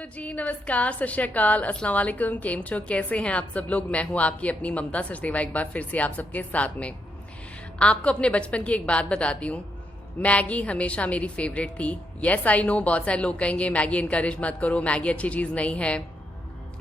Hello जी, नमस्कार, सत श्री अकाल, अस्सलाम वालेकुम। केम छो, कैसे हैं आप सब लोग। मैं हूं आपकी अपनी ममता सचदेवा, एक बार फिर से आप सबके साथ में। आपको अपने बचपन की एक बात बताती हूँ। मैगी हमेशा मेरी फेवरेट थी। यस आई नो, बहुत सारे लोग कहेंगे मैगी इनकरेज मत करो, मैगी अच्छी चीज़ नहीं है।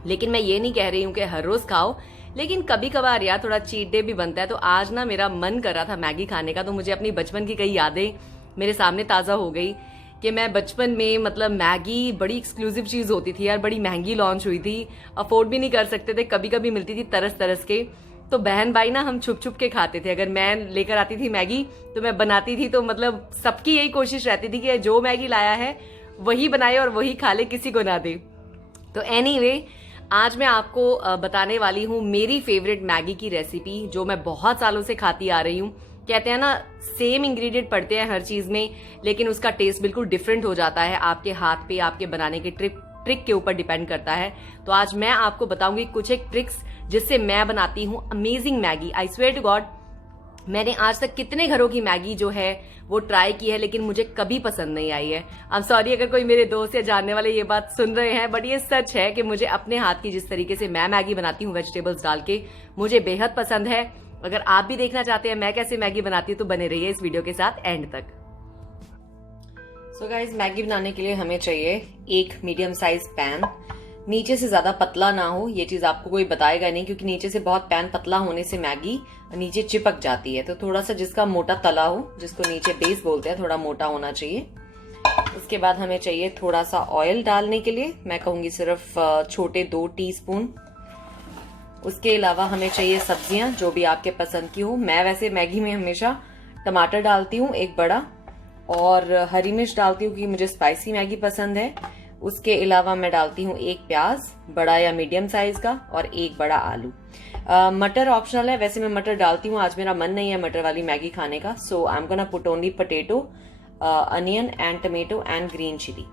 लेकिन मैं ये नहीं कह रही हूँ कि हर रोज़ खाओ, लेकिन कभी कभार यार थोड़ा चीट डे भी बनता है। तो आज ना मेरा मन कर रहा था मैगी खाने का, तो मुझे अपनी बचपन की कई यादें मेरे सामने ताज़ा हो गई कि मैं बचपन में मतलब मैगी बड़ी एक्सक्लूसिव चीज़ होती थी यार, बड़ी महंगी लॉन्च हुई थी, अफोर्ड भी नहीं कर सकते थे, कभी कभी मिलती थी तरस तरस के। तो बहन भाई ना हम छुप छुप के खाते थे। अगर मैं लेकर आती थी मैगी तो मैं बनाती थी, तो मतलब सबकी यही कोशिश रहती थी कि जो मैगी लाया है वही बनाए और वही खा ले, किसी को ना दे। तो एनीवे, आज मैं आपको बताने वाली हूँ मेरी फेवरेट मैगी की रेसिपी, जो मैं बहुत सालों से खाती आ रही हूँ। कहते हैं ना, सेम इंग्रेडिएंट पड़ते हैं हर चीज में, लेकिन उसका टेस्ट बिल्कुल डिफरेंट हो जाता है। आपके हाथ पे, आपके बनाने के ट्रिक के ऊपर डिपेंड करता है। तो आज मैं आपको बताऊंगी कुछ एक ट्रिक्स जिससे मैं बनाती हूँ amazing Maggi. I swear to God, मैंने आज तक कितने घरों की मैगी जो है वो ट्राई की है, लेकिन मुझे कभी पसंद नहीं आई है। आई एम सॉरी अगर कोई मेरे दोस्त या जानने वाले ये बात सुन रहे हैं, बट ये सच है कि मुझे अपने हाथ की जिस तरीके से मैं मैगी बनाती हूँ वेजिटेबल्स डाल के, मुझे बेहद पसंद है। अगर आप भी देखना चाहते हैं मैं कैसे मैगी बनाती हूँ तो बने रहिए इस वीडियो के साथ एंड तक। सो गाइज, मैगी बनाने के लिए हमें चाहिए एक मीडियम साइज पैन। नीचे से ज्यादा पतला ना हो, ये चीज आपको कोई बताएगा नहीं, क्योंकि नीचे से बहुत पैन पतला होने से मैगी नीचे चिपक जाती है। तो थोड़ा सा जिसका मोटा तला हो, जिसको नीचे बेस बोलते हैं, थोड़ा मोटा होना चाहिए। उसके बाद हमें चाहिए थोड़ा सा ऑयल डालने के लिए, मैं कहूंगी सिर्फ छोटे 2 टीस्पून। उसके अलावा हमें चाहिए सब्जियां जो भी आपके पसंद की हो। मैं वैसे मैगी में हमेशा टमाटर डालती हूँ 1 बड़ा, और हरी मिर्च डालती हूँ क्योंकि मुझे स्पाइसी मैगी पसंद है। उसके अलावा मैं डालती हूँ 1 प्याज, बड़ा या मीडियम साइज का, और 1 बड़ा आलू। मटर ऑप्शनल है, वैसे मैं मटर डालती हूँ। आज मेरा मन नहीं है मटर वाली मैगी खाने का, so I am gonna put only potato, onion and tomato and green chilli.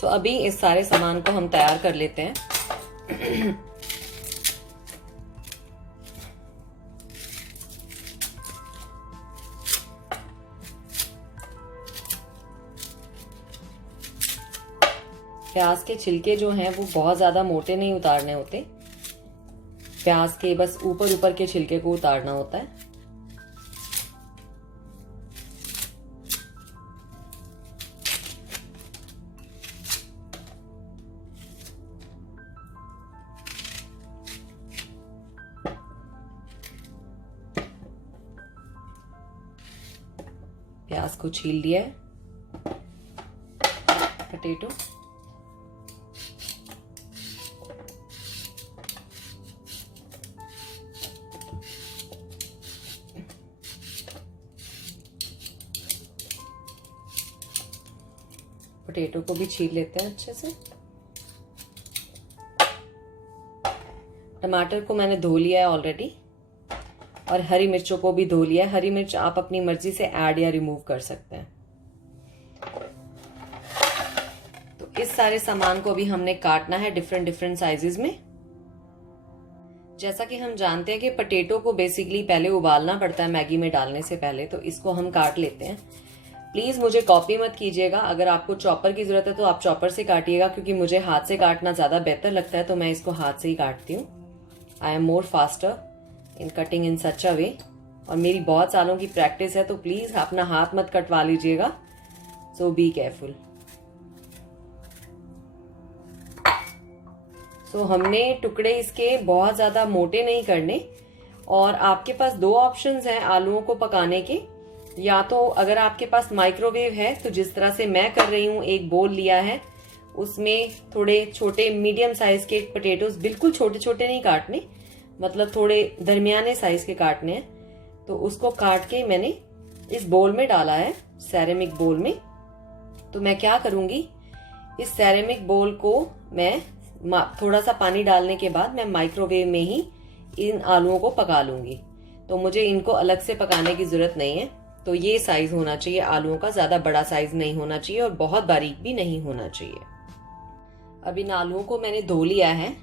सो अभी इस सारे सामान को हम तैयार कर लेते हैं। प्याज के छिलके जो हैं वो बहुत ज्यादा मोटे नहीं उतारने होते, प्याज के बस ऊपर ऊपर के छिलके को उतारना होता है। प्याज को छील लिया है। पोटैटो, पोटैटो को भी छील लेते हैं अच्छे से। टमाटर को मैंने धो लिया है ऑलरेडी, और हरी मिर्चों को भी धो लिया है। हरी मिर्च आप अपनी मर्जी से ऐड या रिमूव कर सकते हैं। तो इस सारे सामान को भी हमने काटना है डिफरेंट डिफरेंट साइजेस में। जैसा कि हम जानते हैं कि पोटैटो को बेसिकली पहले उबालना पड़ता है मैगी में डालने से पहले, तो इसको हम काट लेते हैं। प्लीज मुझे कॉपी मत कीजिएगा, अगर आपको चॉपर की जरूरत है तो आप चॉपर से काटिएगा, क्योंकि मुझे हाथ से काटना ज्यादा बेहतर लगता है, तो मैं इसको हाथ से ही काटती हूँ। I am more faster in cutting in such a way, और मेरी बहुत सालों की प्रैक्टिस है, तो प्लीज अपना हाथ मत कटवा लीजिएगा। सो बी केयरफुल। सो हमने टुकड़े इसके बहुत ज्यादा मोटे नहीं करने, और आपके पास 2 ऑप्शंस हैं आलूओं को पकाने के। या तो अगर आपके पास माइक्रोवेव है तो जिस तरह से मैं कर रही हूँ, एक बोल लिया है, उसमें थोड़े छोटे मीडियम साइज के पोटैटोज, बिल्कुल छोटे छोटे नहीं काटने, मतलब थोड़े दरमियाने साइज के काटने हैं, तो उसको काट के मैंने इस बोल में डाला है, सेरेमिक बोल में। तो मैं क्या करूंगी, इस सेरेमिक बोल को मैं थोड़ा सा पानी डालने के बाद मैं माइक्रोवेव में ही इन आलूओं को पका लूंगी। तो मुझे इनको अलग से पकाने की जरूरत नहीं है। तो ये साइज होना चाहिए आलूओं का, ज्यादा बड़ा साइज नहीं होना चाहिए और बहुत बारीक भी नहीं होना चाहिए। अब इन आलूओं को मैंने धो लिया है।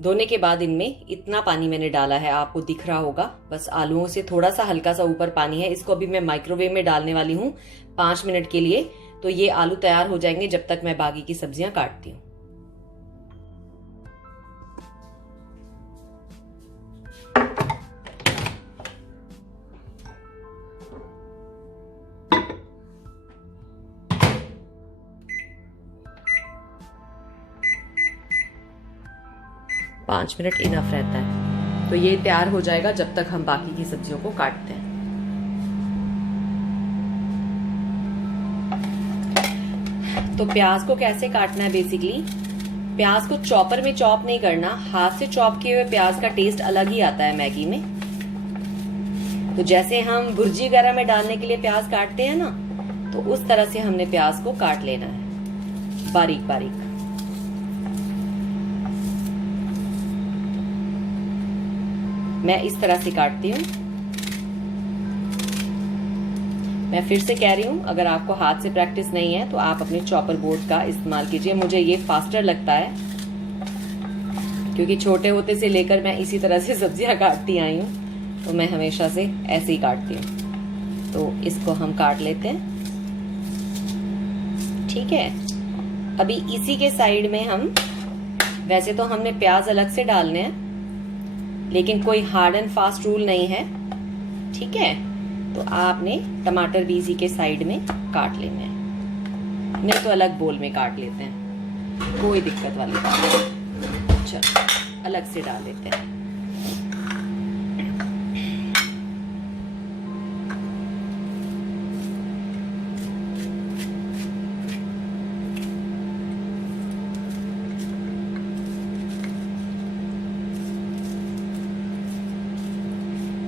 धोने के बाद इनमें इतना पानी मैंने डाला है, आपको दिख रहा होगा, बस आलूओं से थोड़ा सा हल्का सा ऊपर पानी है। इसको अभी मैं माइक्रोवेव में डालने वाली हूँ 5 मिनट के लिए, तो ये आलू तैयार हो जाएंगे जब तक मैं बाकी की सब्जियां काटती हूँ। पाँच मिनट इनफ रहता है, तो ये तैयार हो जाएगा जब तक हम बाकी की सब्जियों को काटते हैं। तो प्याज को कैसे काटना है, बेसिकली प्याज को चॉपर में चॉप नहीं करना, हाथ से चॉप किए हुए प्याज का टेस्ट अलग ही आता है मैगी में। तो जैसे हम भुर्जी वगैरह में डालने के लिए प्याज काटते हैं ना, तो उस तरह से हमने प्याज को काट लेना है बारीक बारीक। मैं इस तरह से काटती हूँ। मैं फिर से कह रही हूँ, अगर आपको हाथ से प्रैक्टिस नहीं है तो आप अपने चॉपर बोर्ड का इस्तेमाल कीजिए। मुझे ये फास्टर लगता है क्योंकि छोटे होते से लेकर मैं इसी तरह से सब्जियां काटती आई हूँ, तो मैं हमेशा से ऐसे ही काटती हूँ। तो इसको हम काट लेते हैं, ठीक है। अभी इसी के साइड में हम, वैसे तो हमने प्याज अलग से डालने हैं, लेकिन कोई हार्ड एंड फास्ट रूल नहीं है, ठीक है। तो आपने टमाटर भी इसी के साइड में काट लेने हैं, नहीं तो अलग बोल में काट लेते हैं, कोई दिक्कत वाली बात नहीं। चलो अलग से डाल देते हैं।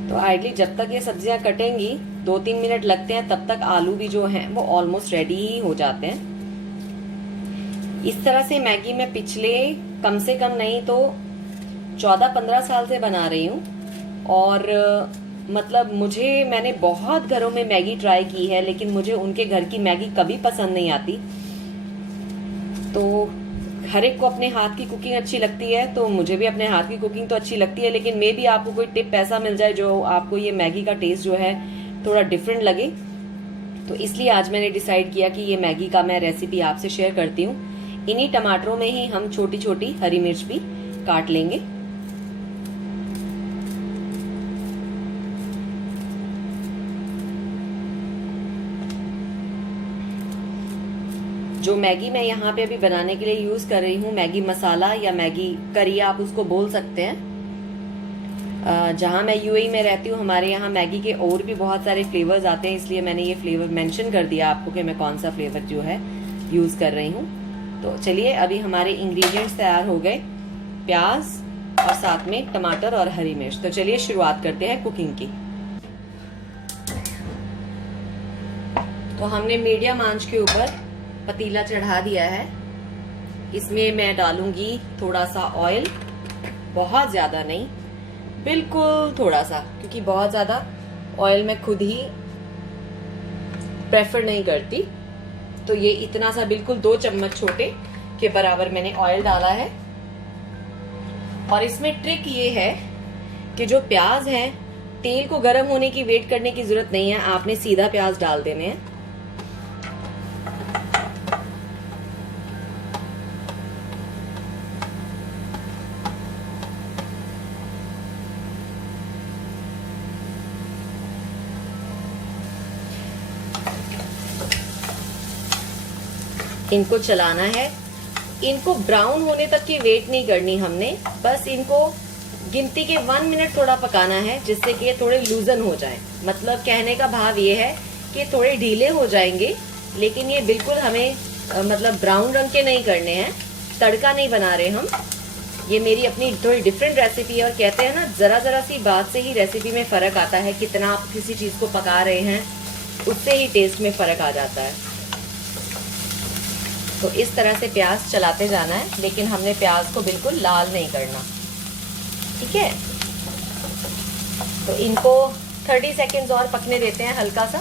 तो आइडली जब तक ये सब्जियां कटेंगी 2-3 मिनट लगते हैं, तब तक आलू भी जो हैं वो ऑलमोस्ट रेडी ही हो जाते हैं। इस तरह से मैगी मैं पिछले कम से कम नहीं तो 14-15 साल से बना रही हूँ, और मतलब मैंने बहुत घरों में मैगी ट्राई की है, लेकिन मुझे उनके घर की मैगी कभी पसंद नहीं आती। तो हर एक को अपने हाथ की कुकिंग अच्छी लगती है, तो मुझे भी अपने हाथ की कुकिंग तो अच्छी लगती है, लेकिन मे भी आपको कोई टिप ऐसा मिल जाए जो आपको ये मैगी का टेस्ट जो है थोड़ा डिफरेंट लगे। तो इसलिए आज मैंने डिसाइड किया कि ये मैगी का मैं रेसिपी आपसे शेयर करती हूँ। इन्हीं टमाटरों में ही हम छोटी छोटी हरी मिर्च भी काट लेंगे। जो मैगी मैं यहाँ पे अभी बनाने के लिए यूज कर रही हूँ, मैगी मसाला या मैगी करी आप उसको बोल सकते हैं। जहाँ मैं यूएई में रहती हूँ, हमारे यहाँ मैगी के और भी बहुत सारे फ्लेवर्स आते हैं, इसलिए मैंने ये फ्लेवर मेंशन कर दिया आपको कि मैं कौन सा फ्लेवर जो है यूज कर रही हूँ। तो चलिए, अभी हमारे इंग्रेडिएंट्स तैयार हो गए, प्याज और साथ में टमाटर और हरी मिर्च। तो चलिए शुरुआत करते हैं कुकिंग की। तो हमने मीडियम आंच के ऊपर पतीला चढ़ा दिया है। इसमें मैं डालूंगी थोड़ा सा ऑयल, बहुत ज्यादा नहीं, बिल्कुल थोड़ा सा, क्योंकि बहुत ज्यादा ऑयल मैं खुद ही प्रेफर नहीं करती। तो ये इतना सा, बिल्कुल 2 चम्मच छोटे के बराबर मैंने ऑयल डाला है। और इसमें ट्रिक ये है कि जो प्याज है, तेल को गर्म होने की वेट करने की जरूरत नहीं है, आपने सीधा प्याज डाल देने हैं। इनको चलाना है, इनको ब्राउन होने तक की वेट नहीं करनी हमने, बस इनको गिनती के 1 मिनट थोड़ा पकाना है, जिससे कि ये थोड़े लूजन हो जाएं। मतलब कहने का भाव ये है कि थोड़े ढीले हो जाएंगे, लेकिन ये बिल्कुल हमें मतलब ब्राउन रंग के नहीं करने हैं, तड़का नहीं बना रहे हम। ये मेरी अपनी थोड़ी डिफरेंट रेसिपी है, और कहते हैं ना, जरा जरा सी बात से ही रेसिपी में फर्क आता है। कितना आप किसी चीज को पका रहे हैं, उससे ही टेस्ट में फर्क आ जाता है। तो इस तरह से प्याज चलाते जाना है, लेकिन हमने प्याज को बिल्कुल लाल नहीं करना, ठीक है। तो इनको 30 सेकेंड्स और पकने देते हैं हल्का सा।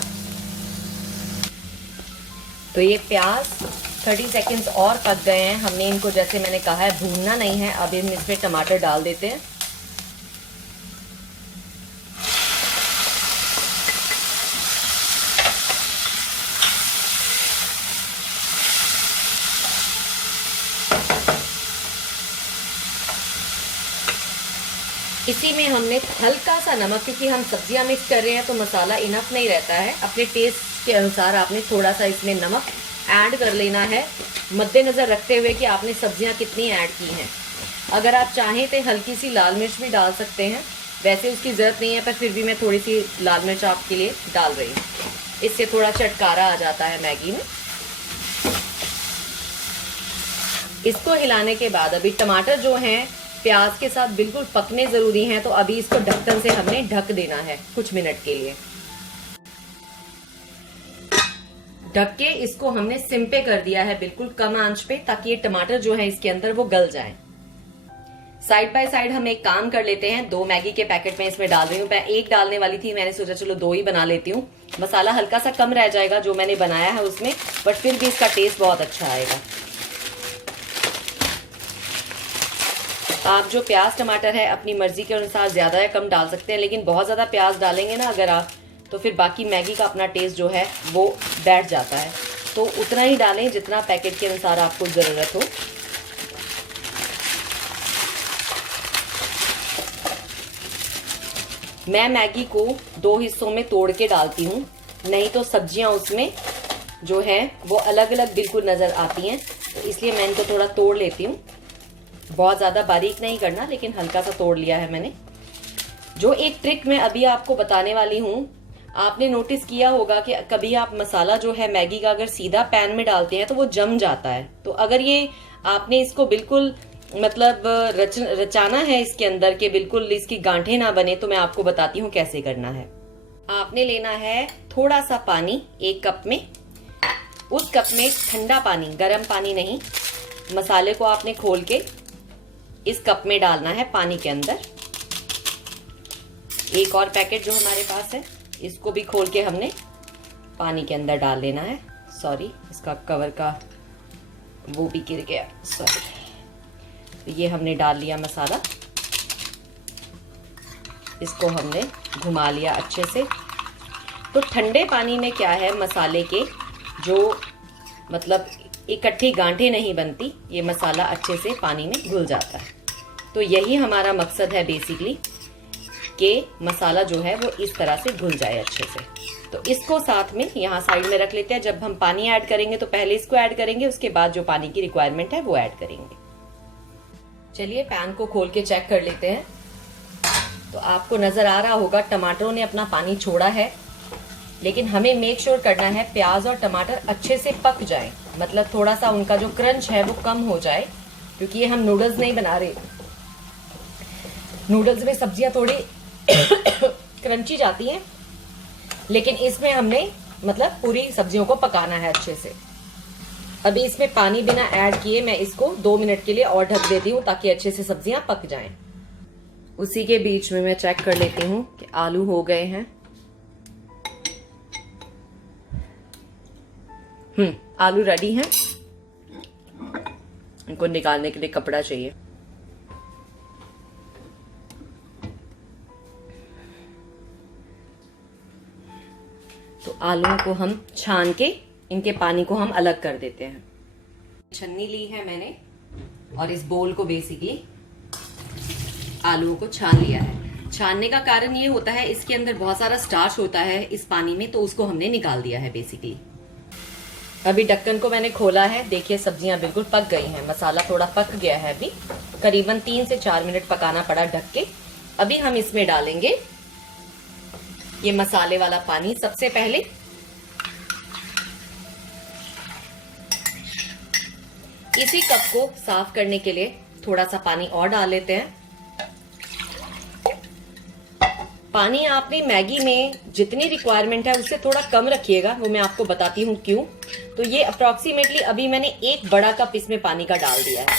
तो ये प्याज 30 सेकेंड्स और पक गए हैं। हमने इनको, जैसे मैंने कहा है, भूनना नहीं है। अब हम इसमें टमाटर डाल देते हैं। इसी में हमने हल्का सा नमक, क्योंकि हम सब्जियां मिक्स कर रहे हैं तो मसाला इनफ नहीं रहता है, अपने टेस्ट के अनुसार आपने थोड़ा सा इसमें नमक ऐड कर लेना है, मद्देनज़र रखते हुए कि आपने सब्जियां कितनी ऐड की हैं। अगर आप चाहें तो हल्की सी लाल मिर्च भी डाल सकते हैं, वैसे उसकी ज़रूरत नहीं है, पर फिर भी मैं थोड़ी सी लाल मिर्च आपके लिए डाल रही हूँ, इससे थोड़ा चटकारा आ जाता है मैगी में। इसको हिलाने के बाद अभी टमाटर जो हैं प्याज के साथ बिल्कुल पकने ज़रूरी हैं, तो अभी इसको ढक्कन से हमने ढक देना है कुछ मिनट के लिए। ढक के इसको हमने सिम पे कर दिया है, बिल्कुल कम आंच पे, ताकि ये टमाटर जो है इसके अंदर वो गल जाएं। साइड बाय साइड हम एक काम कर लेते हैं। 2 मैगी के पैकेट में इसमें डाल रही हूँ, मैं 1 डालने वाली थी, मैंने सोचा चलो 2 ही बना लेती हूँ। मसाला हल्का सा कम रह जाएगा जो मैंने बनाया है उसमें, बट फिर भी इसका टेस्ट बहुत अच्छा आएगा। आप जो प्याज टमाटर है अपनी मर्जी के अनुसार ज्यादा या कम डाल सकते हैं, लेकिन बहुत ज्यादा प्याज डालेंगे ना अगर आप, तो फिर बाकी मैगी का अपना टेस्ट जो है वो बैठ जाता है। तो उतना ही डालें जितना पैकेट के अनुसार आपको ज़रूरत हो। मैं मैगी को 2 हिस्सों में तोड़ के डालती हूँ, नहीं तो सब्जियां उसमें जो है वो अलग अलग बिल्कुल नज़र आती हैं, तो इसलिए मैं इनको थोड़ा तोड़ लेती हूँ। बहुत ज़्यादा बारीक नहीं करना, लेकिन हल्का सा तोड़ लिया है मैंने। जो एक ट्रिक मैं अभी आपको बताने वाली हूँ, आपने नोटिस किया होगा कि कभी आप मसाला जो है मैगी का अगर सीधा पैन में डालते हैं तो वो जम जाता है। तो अगर ये आपने इसको बिल्कुल मतलब रचाना है इसके अंदर के बिल्कुल इसकी गांठें ना बने, तो मैं आपको बताती हूँ कैसे करना है। आपने लेना है थोड़ा सा पानी 1 कप में, उस कप में ठंडा पानी, गर्म पानी नहीं। मसाले को आपने खोल के इस कप में डालना है पानी के अंदर। एक और पैकेट जो हमारे पास है इसको भी खोल के हमने पानी के अंदर डाल लेना है। सॉरी, इसका कवर का वो भी गिर गया, सॉरी। तो ये हमने डाल लिया मसाला, इसको हमने घुमा लिया अच्छे से। तो ठंडे पानी में क्या है, मसाले के जो मतलब इकट्ठी गांठें नहीं बनती, ये मसाला अच्छे से पानी में घुल जाता है। तो यही हमारा मकसद है बेसिकली, कि मसाला जो है वो इस तरह से घुल जाए अच्छे से। तो इसको साथ में यहाँ साइड में रख लेते हैं। जब हम पानी ऐड करेंगे तो पहले इसको ऐड करेंगे, उसके बाद जो पानी की रिक्वायरमेंट है वो ऐड करेंगे। चलिए पैन को खोल के चेक कर लेते हैं। तो आपको नजर आ रहा होगा टमाटरों ने अपना पानी छोड़ा है, लेकिन हमें मेक श्योर करना है प्याज और टमाटर अच्छे से पक जाए, मतलब थोड़ा सा उनका जो क्रंच है वो कम हो जाए, क्योंकि ये हम नूडल्स नहीं बना रहे। नूडल्स में सब्जियां थोड़ी क्रंची जाती हैं, लेकिन इसमें हमने मतलब पूरी सब्जियों को पकाना है अच्छे से। अभी इसमें पानी बिना ऐड किए मैं इसको 2 मिनट के लिए और ढक देती हूँ, ताकि अच्छे से सब्जियां पक जाएं। उसी के बीच में मैं चेक कर लेती हूँ कि आलू हो गए हैं। आलू रेडी हैं। इनको निकालने के लिए कपड़ा चाहिए। तो आलूओं को हम छान के इनके पानी को हम अलग कर देते हैं। छन्नी ली है मैंने और इस बोल को बेसिकली आलूओं को छान लिया है। छानने का कारण ये होता है इसके अंदर बहुत सारा स्टार्च होता है इस पानी में, तो उसको हमने निकाल दिया है बेसिकली। अभी ढक्कन को मैंने खोला है, देखिए सब्जियां बिल्कुल पक गई हैं, मसाला थोड़ा पक गया है। अभी करीबन 3 से 4 मिनट पकाना पड़ा ढक के। अभी हम इसमें डालेंगे ये मसाले वाला पानी। सबसे पहले इसी कप को साफ करने के लिए थोड़ा सा पानी और डाल लेते हैं। पानी आपने मैगी में जितनी रिक्वायरमेंट है उससे थोड़ा कम रखिएगा, वो मैं आपको बताती हूँ क्यों। तो ये अप्रोक्सीमेटली अभी मैंने 1 बड़ा कप इसमें पानी का डाल दिया है।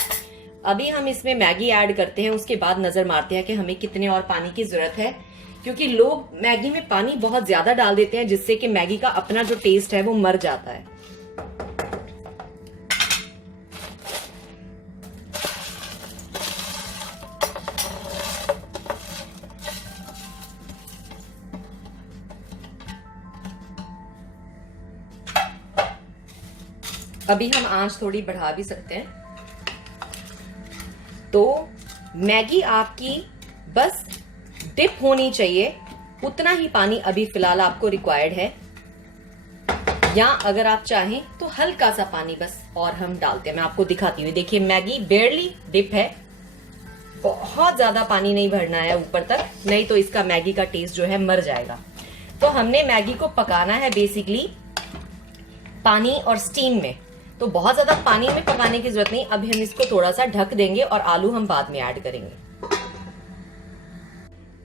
अभी हम इसमें मैगी ऐड करते हैं, उसके बाद नजर मारते हैं कि हमें कितने और पानी की जरूरत है, क्योंकि लोग मैगी में पानी बहुत ज्यादा डाल देते हैं, जिससे कि मैगी का अपना जो टेस्ट है वो मर जाता है। अभी हम आंच थोड़ी बढ़ा भी सकते हैं। तो मैगी आपकी बस डिप होनी चाहिए, उतना ही पानी अभी फिलहाल आपको रिक्वायर्ड है। या अगर आप चाहें तो हल्का सा पानी बस और हम डालते हैं। मैं आपको दिखाती हूँ, देखिए मैगी बेयरली डिप है, बहुत ज्यादा पानी नहीं भरना है ऊपर तक, नहीं तो इसका मैगी का टेस्ट जो है मर जाएगा। तो हमने मैगी को पकाना है बेसिकली पानी और स्टीम में, तो बहुत ज्यादा पानी में पकाने की जरूरत नहीं। अभी हम इसको थोड़ा सा ढक देंगे और आलू हम बाद में ऐड करेंगे।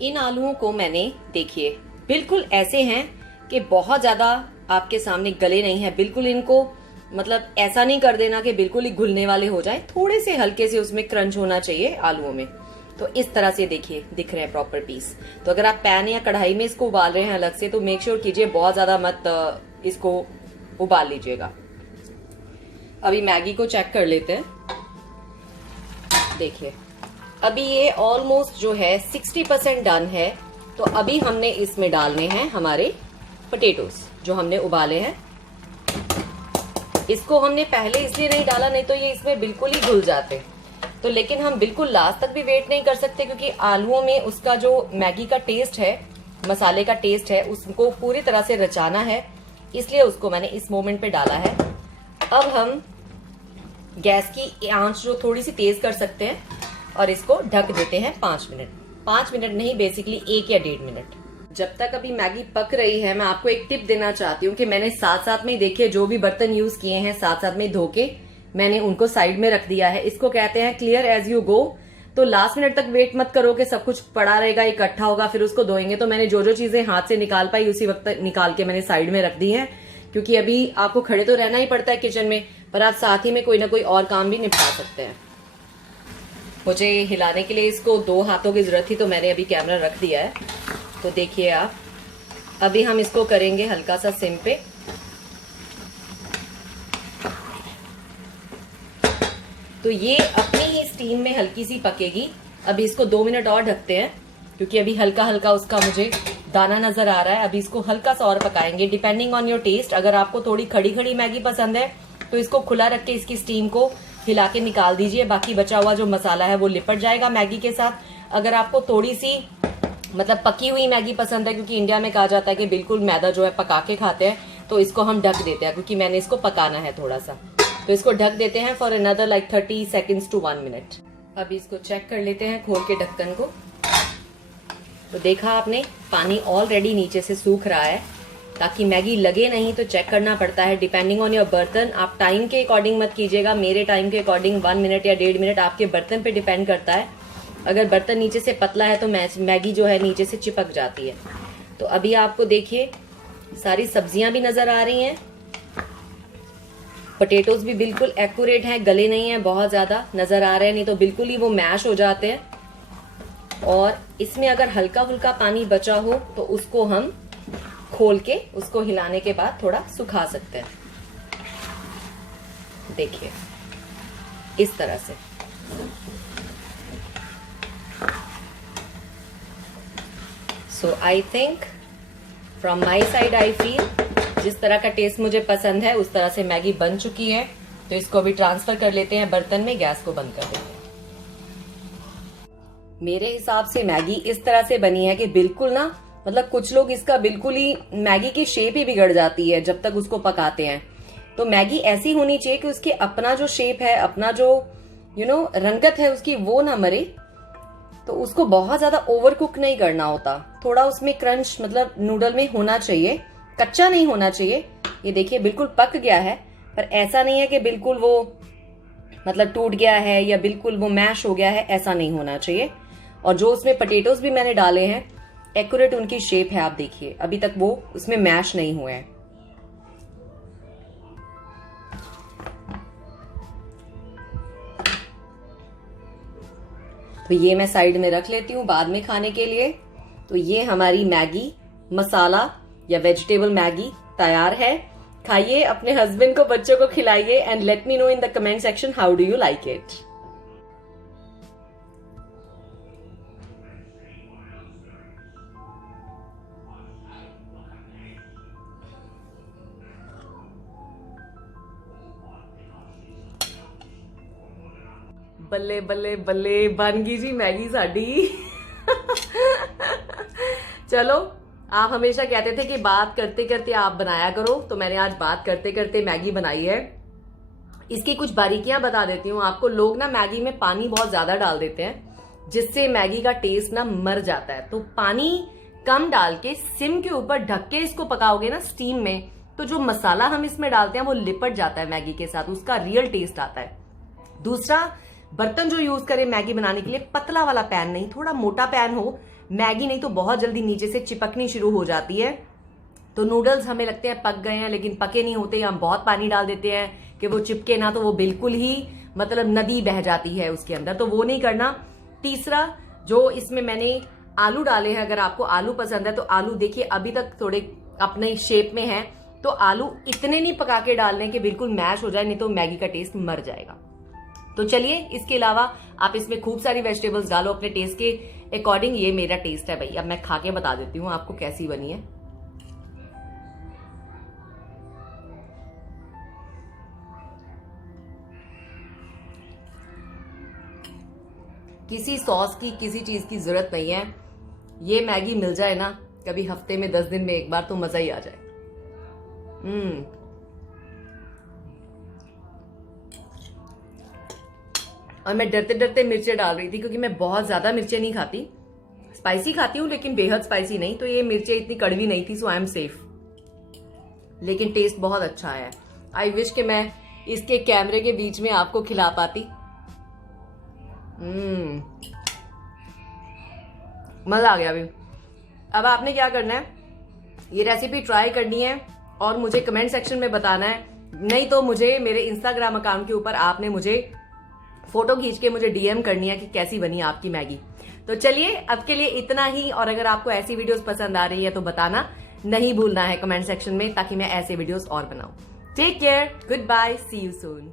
इन आलूओं को मैंने देखिए बिल्कुल ऐसे हैं कि बहुत ज्यादा आपके सामने गले नहीं है, बिल्कुल इनको मतलब ऐसा नहीं कर देना कि बिल्कुल ही घुलने वाले हो जाए, थोड़े से हल्के से उसमें क्रंच होना चाहिए आलूओं में। तो इस तरह से देखिए दिख रहे हैं प्रॉपर पीस। तो अगर आप पैन या कढ़ाई में इसको उबाल रहे हैं अलग से, तो मेक श्योर कीजिए बहुत ज्यादा मत इसको उबाल लीजिएगा। अभी मैगी को चेक कर लेते हैं। देखिए अभी ये ऑलमोस्ट जो है 60% डन है। तो अभी हमने इसमें डालने हैं हमारे पोटैटोज जो हमने उबाले हैं। इसको हमने पहले इसलिए नहीं डाला, नहीं तो ये इसमें बिल्कुल ही घुल जाते। तो लेकिन हम बिल्कुल लास्ट तक भी वेट नहीं कर सकते, क्योंकि आलूओं में उसका जो मैगी का टेस्ट है, मसाले का टेस्ट है, उसको पूरी तरह से रचाना है, इसलिए उसको मैंने इस मोमेंट पे डाला है। अब हम गैस की आंच जो थोड़ी सी तेज कर सकते हैं और इसको ढक देते हैं 5 मिनट। 5 मिनट नहीं, बेसिकली 1 या 1.5 मिनट। जब तक अभी मैगी पक रही है, मैं आपको एक टिप देना चाहती हूँ कि मैंने साथ साथ में देखिए जो भी बर्तन यूज किए हैं साथ साथ में धो के मैंने उनको साइड में रख दिया है। इसको कहते हैं क्लियर एज यू गो। तो लास्ट मिनट तक वेट मत करो कि सब कुछ पड़ा रहेगा इकट्ठा होगा फिर उसको धोएंगे। तो मैंने जो जो चीजें हाथ से निकाल पाई उसी वक्त निकाल के मैंने साइड में रख दी है, क्योंकि अभी आपको खड़े तो रहना ही पड़ता है किचन में, पर आप साथ ही में कोई ना कोई और काम भी निपटा सकते हैं। मुझे हिलाने के लिए इसको 2 हाथों की जरूरत थी, तो मैंने अभी कैमरा रख दिया है। तो देखिए आप, अभी हम इसको करेंगे हल्का सा सिम पे। तो ये अपनी ही स्टीम में हल्की सी पकेगी। अभी इसको 2 मिनट और ढकते हैं, क्योंकि अभी हल्का हल्का उसका मुझे दाना नजर आ रहा है। अभी इसको हल्का सा और पकाएंगे, डिपेंडिंग ऑन योर टेस्ट। अगर आपको थोड़ी खड़ी खड़ी मैगी पसंद है तो इसको खुला रख के इसकी स्टीम को हिला के निकाल दीजिए, बाकी बचा हुआ जो मसाला है वो लिपट जाएगा मैगी के साथ। अगर आपको थोड़ी सी मतलब पकी हुई मैगी पसंद है, क्योंकि इंडिया में कहा जाता है कि बिल्कुल मैदा जो है पका के खाते हैं, तो इसको हम ढक देते हैं, क्योंकि मैंने इसको पकाना है थोड़ा सा। तो इसको ढक देते हैं for another like 30 seconds to 1 minute. अभी इसको चेक कर लेते हैं खोल के ढक्कन को। तो देखा आपने, पानी ऑलरेडी नीचे से सूख रहा है। ताकि मैगी लगे नहीं तो चेक करना पड़ता है, डिपेंडिंग ऑन योर बर्तन। आप टाइम के अकॉर्डिंग मत कीजिएगा, मेरे टाइम के अकॉर्डिंग 1 मिनट या 1.5 मिनट आपके बर्तन पे डिपेंड करता है। अगर बर्तन नीचे से पतला है तो मैगी जो है नीचे से चिपक जाती है। तो अभी आपको देखिए सारी सब्जियां भी नजर आ रही हैं, पोटैटोज भी बिल्कुल एक्यूरेट हैं, गले नहीं है, बहुत ज्यादा नजर आ रहे हैं, नहीं तो बिल्कुल ही वो मैश हो जाते हैं। और इसमें अगर हल्का फुल्का पानी बचा हो तो उसको हम खोल के उसको हिलाने के बाद थोड़ा सुखा सकते हैं। देखिए इस तरह से। So I think from my side I feel जिस तरह का टेस्ट मुझे पसंद है उस तरह से मैगी बन चुकी है। तो इसको अभी ट्रांसफर कर लेते हैं बर्तन में, गैस को बंद कर देते हैं। मेरे हिसाब से मैगी इस तरह से बनी है कि बिल्कुल ना, मतलब कुछ लोग इसका बिल्कुल ही मैगी की शेप ही बिगड़ जाती है जब तक उसको पकाते हैं। तो मैगी ऐसी होनी चाहिए कि उसके अपना जो शेप है, अपना जो रंगत है उसकी, वो ना मरे। तो उसको बहुत ज्यादा ओवर कुक नहीं करना होता, थोड़ा उसमें क्रंच मतलब नूडल में होना चाहिए, कच्चा नहीं होना चाहिए। ये देखिए बिल्कुल पक गया है, पर ऐसा नहीं है कि बिल्कुल वो मतलब टूट गया है या बिल्कुल वो मैश हो गया है, ऐसा नहीं होना चाहिए। और जो उसमें पोटैटोज भी मैंने डाले हैं एक्यूरेट उनकी शेप है, आप देखिए अभी तक वो उसमें मैश नहीं हुए हैं। तो ये मैं साइड में रख लेती हूँ बाद में खाने के लिए। तो ये हमारी मैगी मसाला या वेजिटेबल मैगी तैयार है। खाइए, अपने हस्बैंड को, बच्चों को खिलाइए and let me know in the comment section how do you like it. ਬੱਲੇ ਬੱਲੇ ਬੱਲੇ ਬਣ ਗਈ ਜੀ ਮੈਗੀ ਸਾਡੀ। चलो, आप हमेशा कहते थे कि बात करते करते आप बनाया करो, तो मैंने आज बात करते करते मैगी बनाई है। इसकी कुछ बारीकियां बता देती हूँ आपको। लोग ना मैगी में पानी बहुत ज्यादा डाल देते हैं, जिससे मैगी का टेस्ट ना मर जाता है। तो पानी कम डाल के सिम के ऊपर ढक के इसको पकाओगे ना स्टीम में, तो जो मसाला हम इसमें डालते हैं वो लिपट जाता है मैगी के साथ, उसका रियल टेस्ट आता है। दूसरा, बर्तन जो यूज करें मैगी बनाने के लिए, पतला वाला पैन नहीं, थोड़ा मोटा पैन हो। मैगी नहीं तो बहुत जल्दी नीचे से चिपकनी शुरू हो जाती है। तो नूडल्स हमें लगते हैं पक गए हैं, लेकिन पके नहीं होते। हम बहुत पानी डाल देते हैं कि वो चिपके ना, तो वो बिल्कुल ही मतलब नदी बह जाती है उसके अंदर, तो वो नहीं करना। तीसरा, जो इसमें मैंने आलू डाले हैं, अगर आपको आलू पसंद है तो आलू देखिए अभी तक थोड़े अपने शेप में है, तो आलू इतने नहीं पका के डालने कि बिल्कुल मैश हो जाए, नहीं तो मैगी का टेस्ट मर जाएगा। तो चलिए, इसके अलावा आप इसमें खूब सारी वेजिटेबल्स डालो अपने टेस्ट के अकॉर्डिंग। ये मेरा टेस्ट है भाई। अब मैं खा के बता देती हूँ आपको कैसी बनी है। किसी सॉस की, किसी चीज की जरूरत नहीं है। ये मैगी मिल जाए ना कभी हफ्ते में 10 दिन में एक बार, तो मजा ही आ जाए। और मैं डरते डरते मिर्चें डाल रही थी, क्योंकि मैं बहुत ज्यादा मिर्चें नहीं खाती। स्पाइसी खाती हूँ लेकिन बेहद स्पाइसी नहीं, तो ये मिर्चें इतनी कड़वी नहीं थी, सो आई एम सेफ। लेकिन टेस्ट बहुत अच्छा है। आई विश कि मैं इसके कैमरे के बीच में आपको खिला पाती। मजा आ गया अभी। अब आपने क्या करना है, ये रेसिपी ट्राई करनी है और मुझे कमेंट सेक्शन में बताना है। नहीं तो मुझे मेरे इंस्टाग्राम अकाउंट के ऊपर आपने मुझे फोटो खींच के मुझे डीएम करनी है कि कैसी बनी आपकी मैगी। तो चलिए, अब के लिए इतना ही। और अगर आपको ऐसी वीडियोस पसंद आ रही है तो बताना नहीं भूलना है कमेंट सेक्शन में, ताकि मैं ऐसे वीडियोस और बनाऊं। Take care, goodbye, see you soon.